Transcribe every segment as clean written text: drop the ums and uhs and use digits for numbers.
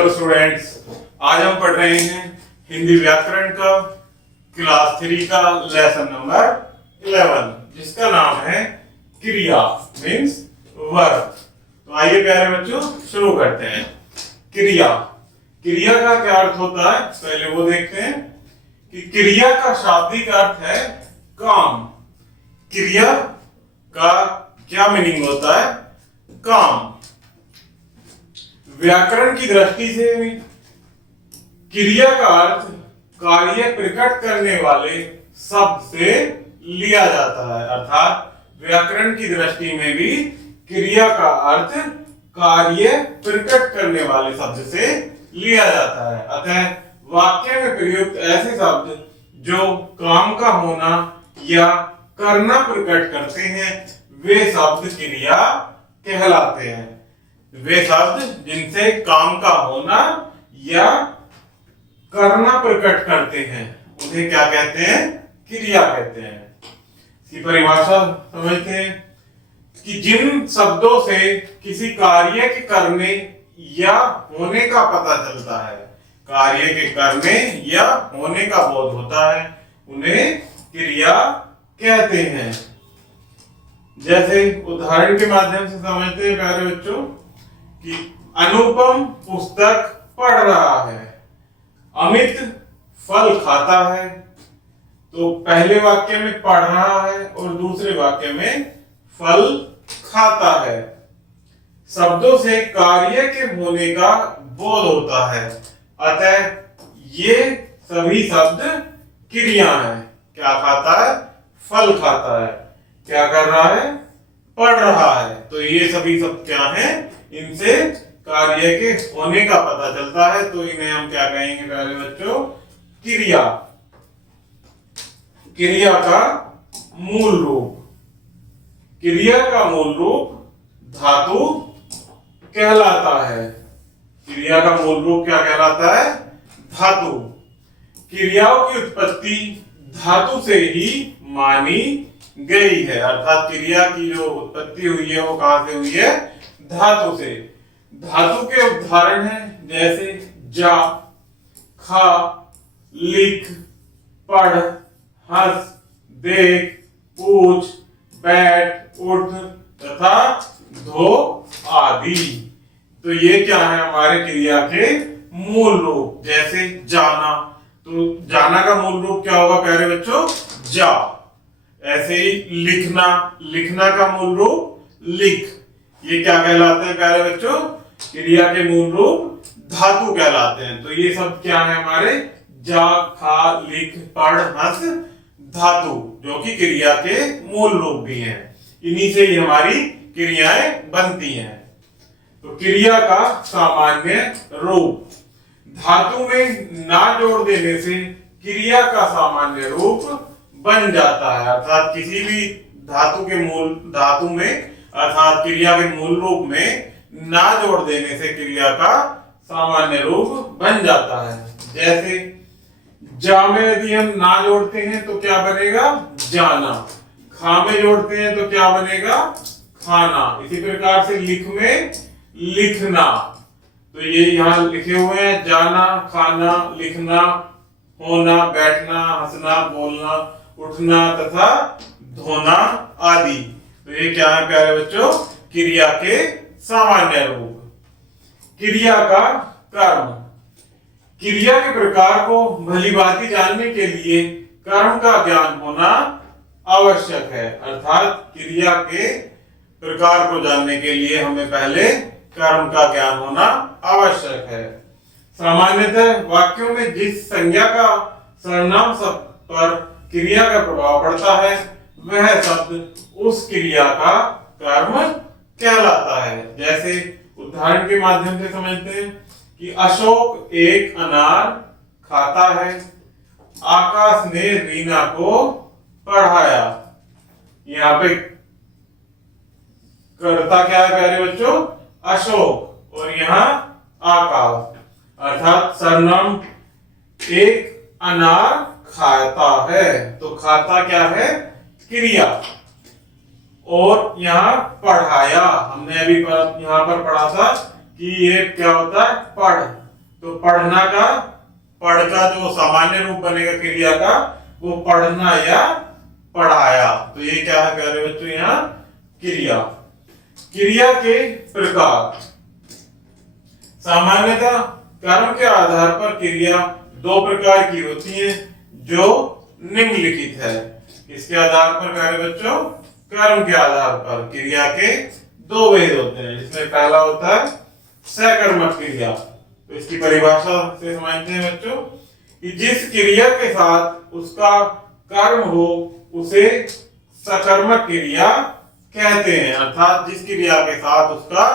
Hello students, आज हम पढ़ रहे हैं हिंदी व्याकरण का क्लास 3 का लेसन नंबर 11 जिसका नाम है क्रिया मीन्स वर्ब। तो आइए प्यारे बच्चों शुरू करते हैं। क्रिया क्रिया का क्या अर्थ होता है पहले वो देखते हैं कि क्रिया का शाब्दिक अर्थ है काम। क्रिया का क्या मीनिंग होता है? काम। व्याकरण की दृष्टि से क्रिया का अर्थ कार्य प्रकट करने वाले शब्द से लिया जाता है, अर्थात व्याकरण की दृष्टि में भी क्रिया का अर्थ कार्य प्रकट करने वाले शब्द से लिया जाता है। अतः वाक्य में प्रयुक्त ऐसे शब्द जो काम का होना या करना प्रकट करते हैं वे शब्द क्रिया कहलाते हैं। वे शब्द जिनसे काम का होना या करना प्रकट करते हैं उन्हें क्या कहते हैं? क्रिया कहते हैं। इसकी परिभाषा समझते हैं कि जिन शब्दों से किसी कार्य के करने या होने का पता चलता है, कार्य के करने या होने का बोध होता है, उन्हें क्रिया कहते हैं। जैसे उदाहरण के माध्यम से समझते हैं प्यारे बच्चों कि अनुपम पुस्तक पढ़ रहा है, अमित फल खाता है। तो पहले वाक्य में पढ़ रहा है और दूसरे वाक्य में फल खाता है। शब्दों से कार्य के होने का बोध होता है, अतः ये सभी शब्द क्रिया हैं। क्या खाता है? फल खाता है। क्या कर रहा है? पढ़ रहा है। तो ये सभी शब्द क्या हैं? इनसे कार्य के होने का पता चलता है, तो इन्हें हम क्या कहेंगे प्यारे बच्चों? क्रिया। क्रिया का मूल रूप। क्रिया का मूल रूप धातु कहलाता है। क्रिया का मूल रूप क्या कहलाता है? धातु। क्रियाओं की उत्पत्ति धातु से ही मानी गई है, अर्थात क्रिया की जो उत्पत्ति हुई है वो कहां से हुई है? धातु से। धातु के उदाहरण हैं जैसे जा, खा, लिख, पढ़, हंस, देख, पूछ, बैठ, उठ तथा धो आदि। तो ये क्या है? हमारे क्रिया के मूल रूप। जैसे जाना, तो जाना का मूल रूप क्या होगा प्यारे बच्चों? जा। ऐसे ही लिखना, लिखना का मूल रूप लिख। ये क्या कहलाते हैं प्यारे बच्चों? क्रिया के मूल रूप धातु कहलाते हैं। तो ये सब क्या है हमारे? जा, खा, लिख, पढ़, हंस, धातु, जो कि क्रिया के मूल रूप भी हैं। इन्हीं से ही हमारी क्रियाएं बनती हैं। तो क्रिया का सामान्य रूप। धातु में ना जोड़ देने से क्रिया का सामान्य रूप बन जाता है, अर्थात किसी भी धातु में अर्थात क्रिया के मूल रूप में ना जोड़ देने से क्रिया का सामान्य रूप बन जाता है। जैसे जा में यदि हम ना जोड़ते हैं तो क्या बनेगा? जाना। खा में जोड़ते हैं तो क्या बनेगा? खाना। इसी प्रकार से लिख में लिखना। तो ये यहाँ लिखे हुए हैं जाना, खाना, लिखना, होना, बैठना, हंसना, बोलना, उठना तथा धोना आदि। तो ये क्या है प्यारे बच्चों? क्रिया के सामान्य रूप। क्रिया का कर्म। क्रिया के प्रकार को भलीभांति जानने के लिए कर्म का ज्ञान होना आवश्यक है, अर्थात क्रिया के प्रकार को जानने के लिए हमें पहले कर्म का ज्ञान होना आवश्यक है। सामान्यतः वाक्यों में जिस संज्ञा का सर्वनाम शब्द पर क्रिया का प्रभाव पड़ता है वह शब्द उस क्रिया का कर्म कहलाता है। जैसे उदाहरण के माध्यम से समझते हैं कि अशोक एक अनार खाता है, आकाश ने रीना को पढ़ाया। यहाँ पे कर्ता क्या है प्यारे बच्चों? अशोक। और यहाँ आकाश, अर्थात सर्वनाम एक अनार खाता है। तो खाता क्या है? क्रिया। और यहाँ पढ़ाया, हमने अभी यहाँ पर पढ़ा था कि ये क्या होता है? पढ़। तो पढ़ना का पढ़ का जो सामान्य रूप बनेगा क्रिया का वो पढ़ना या पढ़ाया। तो ये क्या है प्यारे बच्चों, यहाँ क्रिया। क्रिया के प्रकार। सामान्यतः कर्म के आधार पर क्रिया दो प्रकार की होती है जो निम्नलिखित है। इसके आधार पर प्यारे बच्चों, कर्म के आधार पर क्रिया के दो भेद होते हैं। इसमें पहला होता है सकर्मक क्रिया। तो इसकी परिभाषा से समझते हैं बच्चों कि जिस क्रिया के साथ उसका कर्म हो उसे सकर्मक क्रिया कहते हैं। अर्थात जिस क्रिया के साथ उसका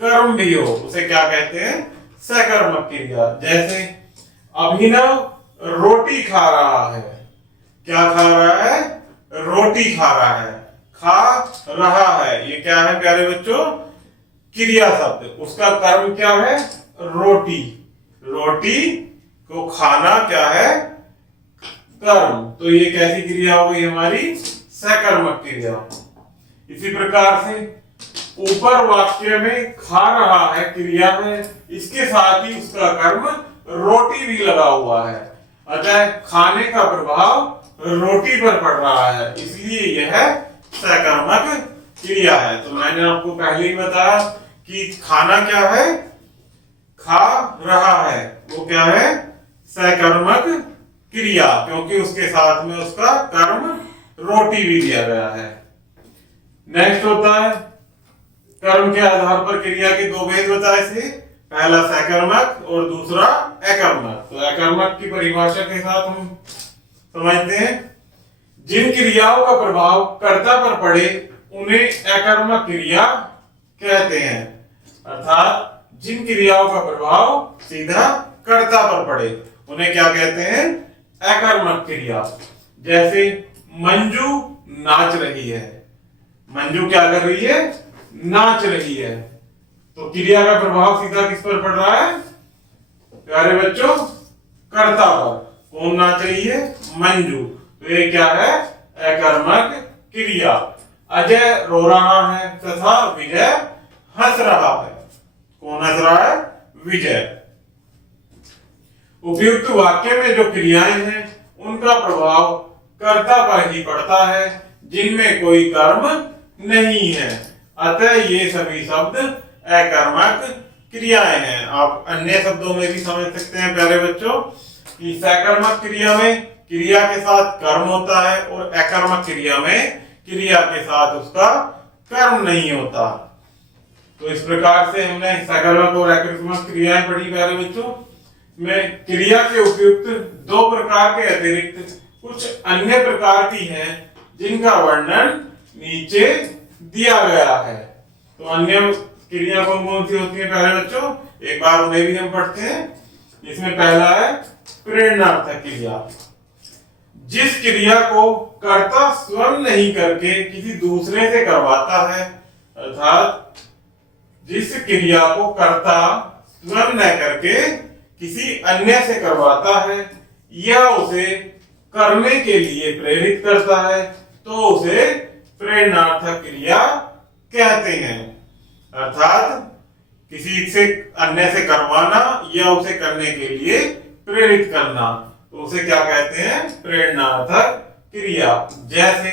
कर्म भी हो उसे क्या कहते हैं, सकर्मक क्रिया। जैसे अभिनव रोटी खा रहा है। क्या खा रहा है, रोटी खा रहा है, खा रहा है। ये क्या है प्यारे बच्चों, क्रिया शब्द। उसका कर्म क्या है, रोटी। रोटी को खाना क्या है, कर्म। तो ये कैसी क्रिया हो गई हमारी, सकर्मक क्रिया। इसी प्रकार से ऊपर वाक्य में खा रहा है क्रिया है, इसके साथ ही उसका कर्म रोटी भी लगा हुआ है। अतः खाने का प्रभाव रोटी पर पड़ रहा है, इसलिए यह सकर्मक क्रिया है। तो मैंने आपको पहले ही बताया कि खाना क्या है, खा रहा है, वो क्या है, सकर्मक क्रिया, क्योंकि उसके साथ में उसका कर्म रोटी भी दिया गया है। नेक्स्ट होता है कर्म के आधार पर क्रिया के दो भेद बताए थे। पहला सकर्मक और दूसरा अकर्मक। तो अकर्मक की परिभाषा के साथ हम समझते हैं, जिन क्रियाओं का प्रभाव कर्ता पर पड़े उन्हें अकर्मक क्रिया कहते हैं। अर्थात जिन क्रियाओं का प्रभाव सीधा कर्ता पर पड़े उन्हें क्या कहते हैं, अकर्मक क्रिया। जैसे मंजू नाच रही है। मंजू क्या कर रही है, नाच रही है। तो क्रिया का प्रभाव सीधा किस पर पड़ रहा है प्यारे बच्चों, कर्ता पर। कौन नाच रही है, मंजू। तो ये क्या है, अकर्मक क्रिया। अजय रो रहा है तथा विजय हंस रहा है। कौन हंस रहा है, विजय। उपयुक्त वाक्य में जो क्रियाएं हैं उनका प्रभाव कर्ता पर ही पड़ता है जिनमें कोई कर्म नहीं है। अतः ये सभी शब्द अकर्मक क्रियाएं हैं। आप अन्य शब्दों में भी समझ सकते हैं प्यारे बच्चों कि सकर्मक क्रिया में क्रिया के साथ कर्म होता है और अकर्मक क्रिया में क्रिया के साथ उसका कर्म नहीं होता। तो इस प्रकार से हमने सकर्मक और अकर्मक क्रियाएं पढ़ी प्यारे बच्चों। में क्रिया के उपयुक्त दो प्रकार के अतिरिक्त कुछ अन्य प्रकार की हैं जिनका वर्णन नीचे दिया गया है। तो अन्य क्रिया कौन कौन सी होती है प्यारे बच्चों, एक बार उन्हें भी हम पढ़ते हैं। इसमें पहला है प्रेरणार्थक क्रिया। जिस क्रिया को कर्ता स्वयं नहीं करके किसी दूसरे से करवाता है, अर्थात जिस क्रिया को कर्ता स्वयं न करके किसी अन्य से करवाता है या उसे करने के लिए प्रेरित करता है, तो उसे प्रेरणार्थक क्रिया कहते हैं। अर्थात किसी से अन्य से करवाना या उसे करने के लिए प्रेरित करना, तो उसे क्या कहते हैं, प्रेरणार्थक क्रिया। जैसे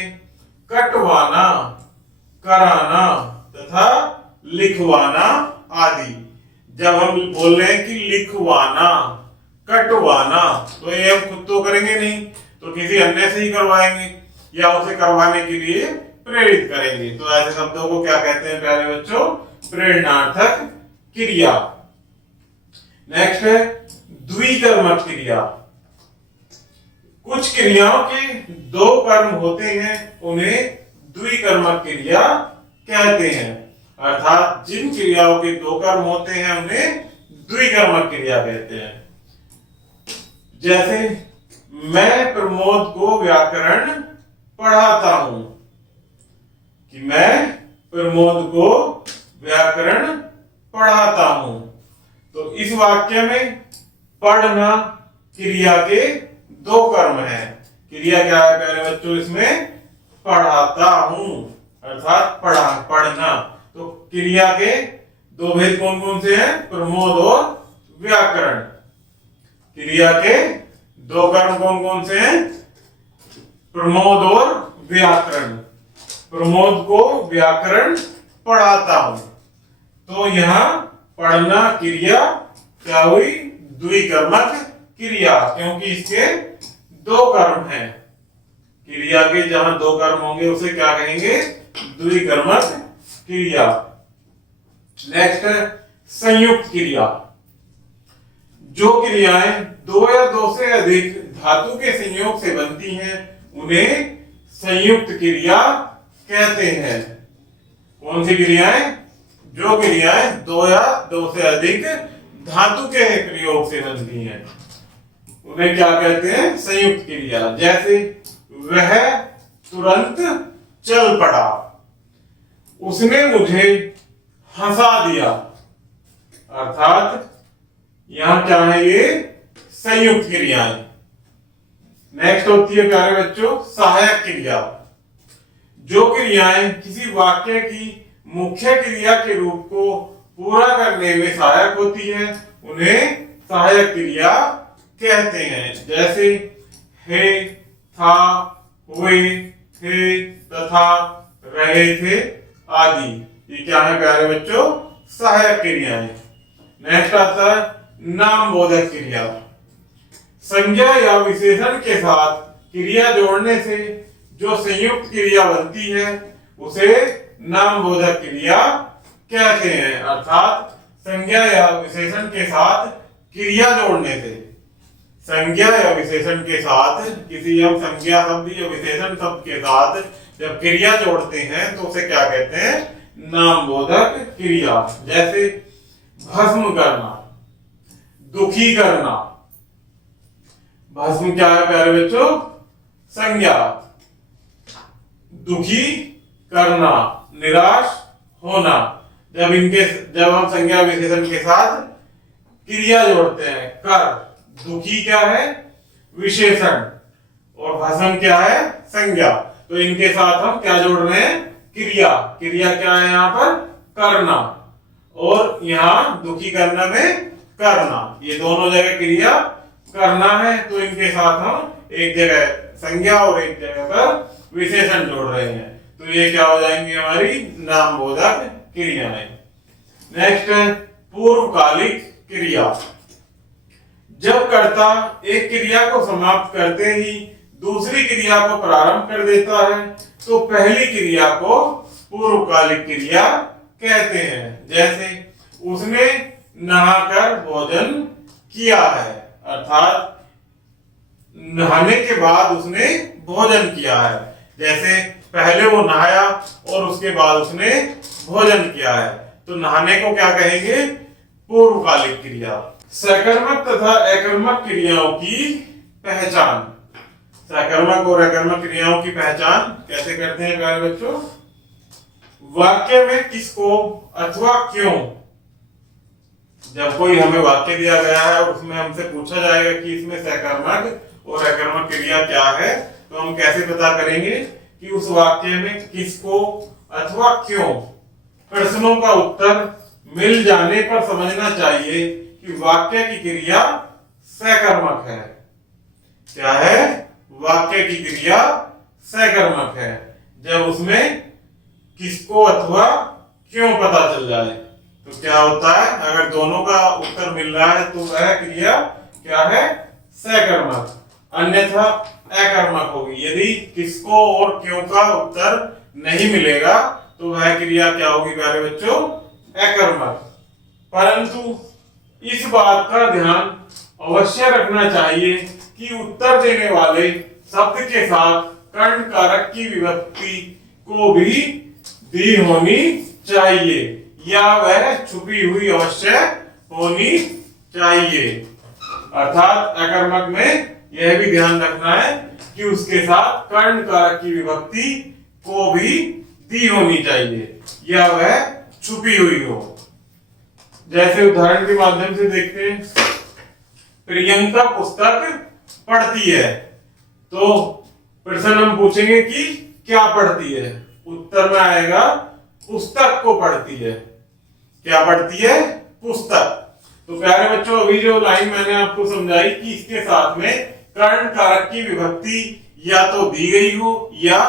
कटवाना, कराना तथा लिखवाना आदि। जब हम बोल रहे हैं कि लिखवाना, कटवाना, तो ये हम खुद तो करेंगे नहीं, तो किसी अन्य से ही करवाएंगे या उसे करवाने के लिए प्रेरित करेंगे। तो ऐसे शब्दों को क्या कहते हैं प्यारे बच्चों, प्रेरणार्थक क्रिया। नेक्स्ट है द्विकर्मक क्रिया। कुछ क्रियाओं के दो कर्म होते हैं उन्हें द्विकर्मक क्रिया कहते हैं। अर्थात जिन क्रियाओं के दो कर्म होते हैं उन्हें द्विकर्मक क्रिया कहते हैं। जैसे मैं प्रमोद को व्याकरण पढ़ाता हूं, कि मैं प्रमोद को व्याकरण पढ़ाता हूं। तो इस वाक्य में पढ़ना क्रिया के दो कर्म हैं। क्रिया क्या है प्यारे बच्चों, इसमें पढ़ाता हूं अर्थात पढ़ना। तो क्रिया के दो भेद कौन कौन से हैं, प्रमोद और व्याकरण। क्रिया के दो कर्म कौन कौन से हैं? प्रमोद और व्याकरण। प्रमोद को व्याकरण पढ़ाता हूं। तो यहां पढ़ना क्रिया क्या हुई? द्विकर्मक क्रिया, क्योंकि इसके दो कर्म हैं। क्रिया के जहां दो कर्म होंगे उसे क्या कहेंगे? द्विकर्मक क्रिया। नेक्स्ट है संयुक्त क्रिया। जो क्रियाएं दो या दो से अधिक धातु के संयोग से बनती हैं उन्हें संयुक्त क्रिया कहते हैं। कौन सी क्रियाएं? जो क्रियाएं दो या दो से अधिक धातु के प्रयोग से बनती हैं उन्हें क्या कहते हैं? संयुक्त क्रिया। जैसे वह तुरंत चल पड़ा, उसने मुझे हंसा दिया। अर्थात यहां क्या है? ये संयुक्त क्रियाएं। नेक्स्ट होती है प्यारे बच्चों सहायक क्रिया। जो क्रियाएं किसी वाक्य की मुख्य क्रिया के रूप को पूरा करने में सहायक होती है उन्हें सहायक क्रिया कहते हैं। जैसे है, था, हुए, थे, तथा, रहे थे आदि। ये क्या है प्यारे बच्चों? सहायक क्रियाएं। नेक्स्ट आता है नामबोधक क्रिया। संज्ञा या विशेषण के साथ क्रिया जोड़ने से जो संयुक्त क्रिया बनती है उसे नामबोधक क्रिया कहते हैं। अर्थात संज्ञा या विशेषण के साथ क्रिया जोड़ने से, संज्ञा या विशेषण के साथ किसी हम संज्ञा शब्द या विशेषण शब्द के साथ जब क्रिया जोड़ते हैं तो उसे क्या कहते हैं? नामबोधक क्रिया। जैसे भस्म करना, दुखी करना। भस्म क्या है प्यारे बच्चों? संज्ञा। दुखी करना, निराश होना। जब हम संज्ञा विशेषण के साथ क्रिया जोड़ते हैं कर, दुखी क्या है? विशेषण, और भस्म क्या है? संज्ञा। तो इनके साथ हम क्या जोड़ रहे हैं? क्रिया। क्रिया क्या है यहाँ पर? करना, और यहाँ दुखी करना में करना। ये दोनों जगह क्रिया करना है तो इनके साथ हम एक जगह संज्ञा और एक जगह पर विशेषण जोड़ रहे हैं तो ये क्या हो जाएंगी? हमारी नामबोधक क्रियाएं। नेक्स्ट है पूर्वकालिक क्रिया। जब कर्ता एक क्रिया को समाप्त करते ही दूसरी क्रिया को प्रारंभ कर देता है तो पहली क्रिया को पूर्वकालिक क्रिया कहते हैं। जैसे उसने नहाकर भोजन किया है। अर्थात नहाने के बाद उसने भोजन किया है। जैसे पहले वो नहाया और उसके बाद उसने भोजन किया है तो नहाने को क्या कहेंगे? पूर्वकालिक क्रिया। सकर्मक तथा अकर्मक क्रियाओं की पहचान। सकर्मक और अकर्मक क्रियाओं की पहचान कैसे करते हैं प्यारे बच्चों? वाक्य में किसको अथवा क्यों, जब कोई हमें वाक्य दिया गया है और उसमें हमसे पूछा जाएगा कि इसमें सकर्मक और अकर्मक क्रिया क्या है तो हम कैसे पता करेंगे कि उस वाक्य में किसको अथवा क्यों। प्रश्नों का उत्तर मिल जाने पर समझना चाहिए कि वाक्य की क्रिया सकर्मक है। क्या है? वाक्य की क्रिया सकर्मक है जब उसमें किसको अथवा क्यों पता चल जाए। तो क्या होता है? अगर दोनों का उत्तर मिल रहा है तो वह क्रिया क्या है? सकर्मक। अन्यथा अकर्मक होगी। यदि किसको और क्यों का उत्तर नहीं मिलेगा तो वह क्रिया क्या होगी प्यारे बच्चों? अकर्मक। परंतु इस बात का ध्यान अवश्य रखना चाहिए कि उत्तर देने वाले शब्द के साथ कर्ण कारक की विभक्ति को भी दी होनी चाहिए या वह छुपी हुई अवश्य होनी चाहिए। अर्थात अकर्मक में यह भी ध्यान रखना है कि उसके साथ कर्ण कारक की विभक्ति को भी दी होनी चाहिए या वह छुपी हुई हो। जैसे उदाहरण के माध्यम से देखते हैं, प्रियंका पुस्तक पढ़ती है तो प्रश्न हम पूछेंगे कि क्या पढ़ती है? उत्तर में आएगा पुस्तक को पढ़ती है। क्या पढ़ती है? पुस्तक। तो प्यारे बच्चों, अभी जो लाइन मैंने आपको समझाई कि इसके साथ में कर्ण कारक की विभक्ति या तो दी गई हो या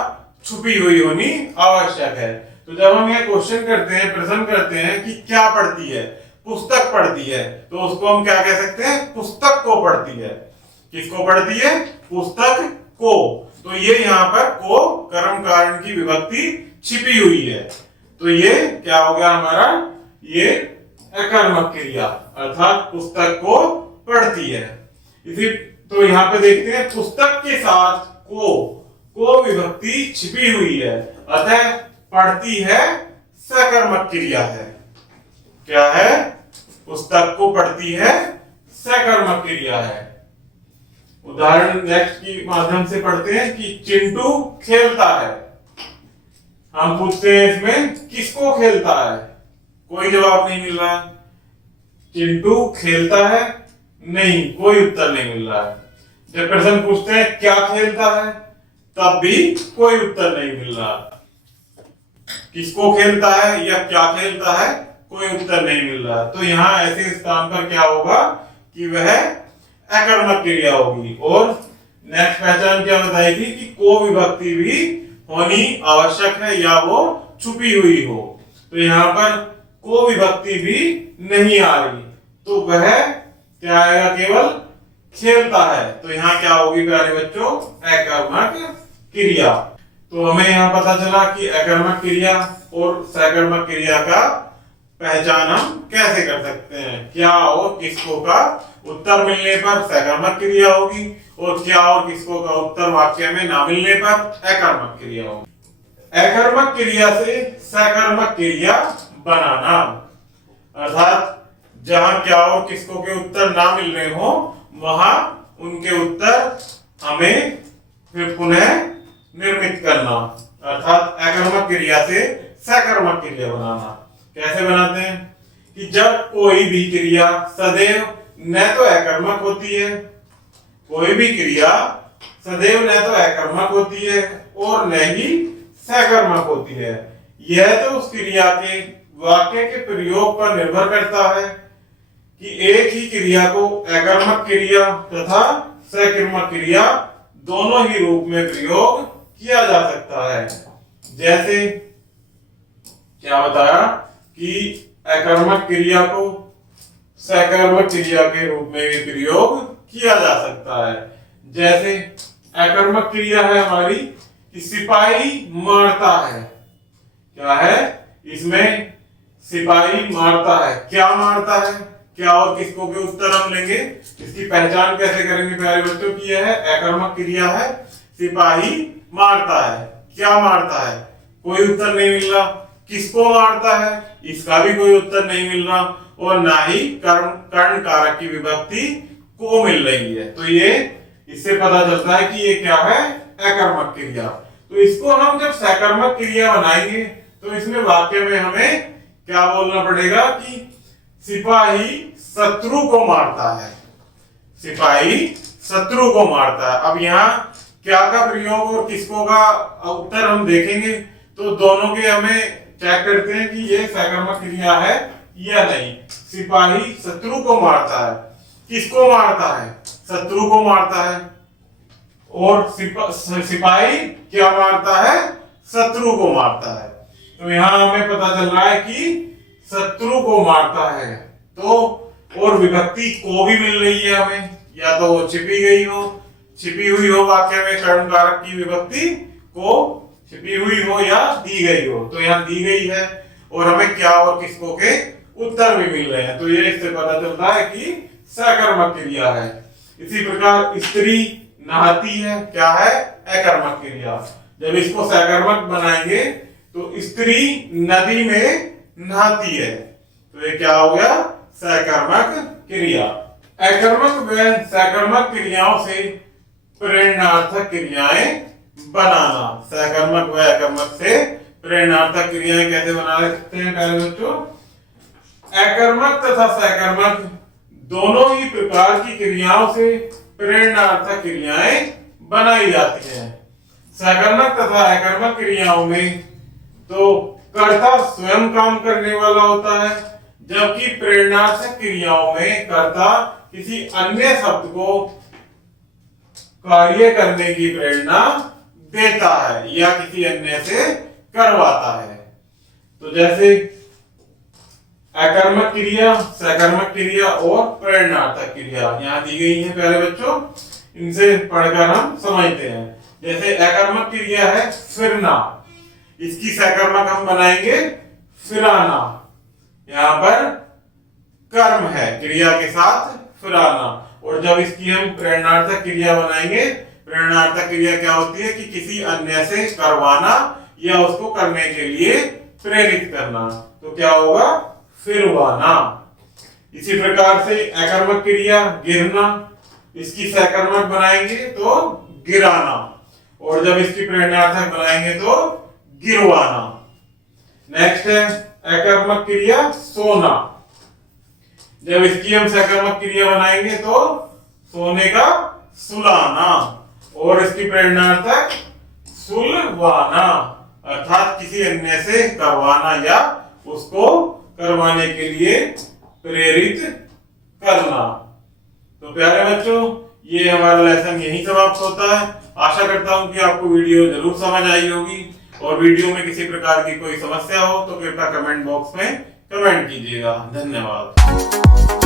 छुपी हुई होनी आवश्यक है। तो जब हम ये क्वेश्चन करते हैं, प्रश्न करते हैं कि क्या पढ़ती है, पुस्तक पढ़ती है, तो उसको हम क्या कह सकते हैं, पुस्तक को पढ़ती है। किसको पढ़ती है, पुस्तक को। तो ये यहाँ पर को कर्म कारण की विभक्ति छिपी हुई है, तो ये क्या हो गया हमारा, ये अकर्मक क्रिया, अर्थात पुस्तक को पढ़ती है। इसी तो यहाँ पे देखते हैं पुस्तक के साथ को विभक्ति छिपी हुई है, अतः पढ़ती है सकर्मक क्रिया है। क्या है, पुस्तक को पढ़ती है सकर्मक क्रिया है। उदाहरण नेक्स्ट के माध्यम से पढ़ते हैं कि चिंटू खेलता है। हम पूछते हैं इसमें किसको खेलता है, कोई जवाब नहीं मिल रहा है। चिंटू खेलता है, नहीं, कोई उत्तर नहीं मिल रहा है। जब प्रश्न पूछते हैं क्या खेलता है, तब भी कोई उत्तर नहीं मिल रहा। किसको खेलता है या क्या खेलता है, कोई उत्तर नहीं मिल रहा। तो यहाँ ऐसे स्थान पर क्या होगा कि वह अकर्मक क्रिया होगी। और नेक्स्ट पहचान क्या बताई थी कि को विभक्ति भी होनी आवश्यक है या वो छुपी हुई हो। तो यहाँ पर को विभक्ति भी नहीं आ रही, तो वह क्या आएगा, केवल खेलता है। तो यहाँ क्या होगी प्यारे बच्चों, अकर्मक क्रिया। तो हमें यहाँ पता चला कि अकर्मक क्रिया और सकर्मक क्रिया का पहचान हम कैसे कर सकते हैं। क्या और किसको का उत्तर मिलने पर सकर्मक क्रिया होगी और क्या और किसको का उत्तर वाक्य में ना मिलने पर अकर्मक क्रिया होगी। अकर्मक क्रिया से सकर्मक क्रिया बनाना, अर्थात जहां क्या और किसको के उत्तर ना मिल रहे हो वहां उनके उत्तर हमें फिर पुनः निर्मित करना, अर्थात अकर्मक क्रिया से सकर्मक क्रिया बनाना। कैसे बनाते हैं कि जब कोई भी क्रिया सदैव न तो अकर्मक होती है, कोई भी क्रिया सदैव न तो अकर्मक होती है और न ही सकर्मक होती है, यह तो उस क्रिया के वाक्य के प्रयोग पर निर्भर करता है कि एक ही क्रिया को अकर्मक क्रिया तथा सकर्मक क्रिया दोनों ही रूप में प्रयोग किया जा सकता है। जैसे क्या बताया कि अकर्मक क्रिया को सकर्मक क्रिया के रूप में भी प्रयोग किया जा सकता है। जैसे अकर्मक क्रिया है हमारी कि सिपाही मारता है। क्या है, इसमें सिपाही मारता है, क्या मारता है, क्या और किसको के उत्तर हम लेंगे। इसकी पहचान कैसे करेंगे प्यारे बच्चों की, यह है अकर्मक क्रिया है, सिपाही मारता है, क्या मारता है, कोई उत्तर नहीं मिल रहा। किसको मारता है, इसका भी कोई उत्तर नहीं मिल रहा और ना ही कर्ण कारक की विभक्ति को मिल रही है। तो ये इससे पता चलता है कि ये क्या है, अकर्मक क्रिया। तो इसको हम जब सकर्मक क्रिया बनाएंगे तो इसमें वाक्य में हमें क्या बोलना पड़ेगा कि सिपाही शत्रु को मारता है, सिपाही शत्रु को मारता है। अब यहाँ क्या का प्रयोग और किसको का उत्तर हम देखेंगे तो दोनों के हमें चेक करते हैं कि ये सकर्मक क्रिया है या नहीं। सिपाही शत्रु को मारता है, किसको मारता है, शत्रु को मारता है। और सिपाही क्या मारता है, शत्रु को मारता है। तो यहाँ हमें पता चल रहा है कि शत्रु को मारता है। तो और विभक्ति को भी मिल रही है हमें, या तो वो छिपी हुई हो वाक्य में कर्ण कारक की विभक्ति को छिपी हुई हो या दी गई हो। तो यहाँ दी गई है और हमें क्या और किसको के उत्तर भी मिल रहे हैं। तो ये इससे पता चलता है कि सकर्मक क्रिया है। इसी प्रकार स्त्री नहाती है, क्या है, अकर्मक क्रिया। जब इसको सकर्मक बनाएंगे तो स्त्री नदी में नहाती है, तो ये क्या हो गया, सकर्मक क्रिया। अकर्मक व सकर्मक क्रियाओं से प्रेरणार्थक क्रियाएं बनाना। सकर्मक व अकर्मक से प्रेरणार्थक क्रियाएं कैसे बना सकते हैं पहले बच्चों। अकर्मक तथा सकर्मक दोनों ही प्रकार की क्रियाओं से प्रेरणार्थक क्रियाएं बनाई जाती हैं। सकर्मक तथा अकर्मक क्रियाओं में तो कर्ता स्वयं काम करने वाला होता है, जबकि प्रेरणार्थक क्रियाओं में कर्ता किसी अन्य शब्द को कार्य करने की प्रेरणा देता है या किसी अन्य से करवाता है। तो जैसे अकर्मक क्रिया, सकर्मक क्रिया और प्रेरणार्थक क्रिया यहां दी गई है प्यारे बच्चों, इनसे पढ़कर हम समझते हैं। जैसे अकर्मक क्रिया है फिरना, इसकी सकर्मक हम बनाएंगे फिराना। यहां पर कर्म है क्रिया के साथ फिराना, और जब इसकी हम प्रेरणार्थक क्रिया बनाएंगे, प्रेरणार्थक क्रिया क्या होती है कि किसी अन्य से करवाना या उसको करने के लिए प्रेरित करना, तो क्या होगा फिरवाना। इसी प्रकार से अकर्मक क्रिया गिरना, इसकी सकर्मक बनाएंगे तो गिराना, और जब इसकी प्रेरणार्थक बनाएंगे तो गिरवाना। नेक्स्ट है अकर्मक क्रिया सोना, जब इसकी हम सकर्मक क्रिया बनाएंगे तो सोने का सुलाना, और इसकी प्रेरणार्थक सुलवाना, अर्थात किसी अन्य से करवाना या उसको करवाने के लिए प्रेरित करना। तो प्यारे बच्चों, ये हमारा लेसन यहीं समाप्त होता है। आशा करता हूं कि आपको वीडियो जरूर समझ आई होगी, और वीडियो में किसी प्रकार की कोई समस्या हो तो कृपया कमेंट बॉक्स में कमेंट कीजिएगा। धन्यवाद।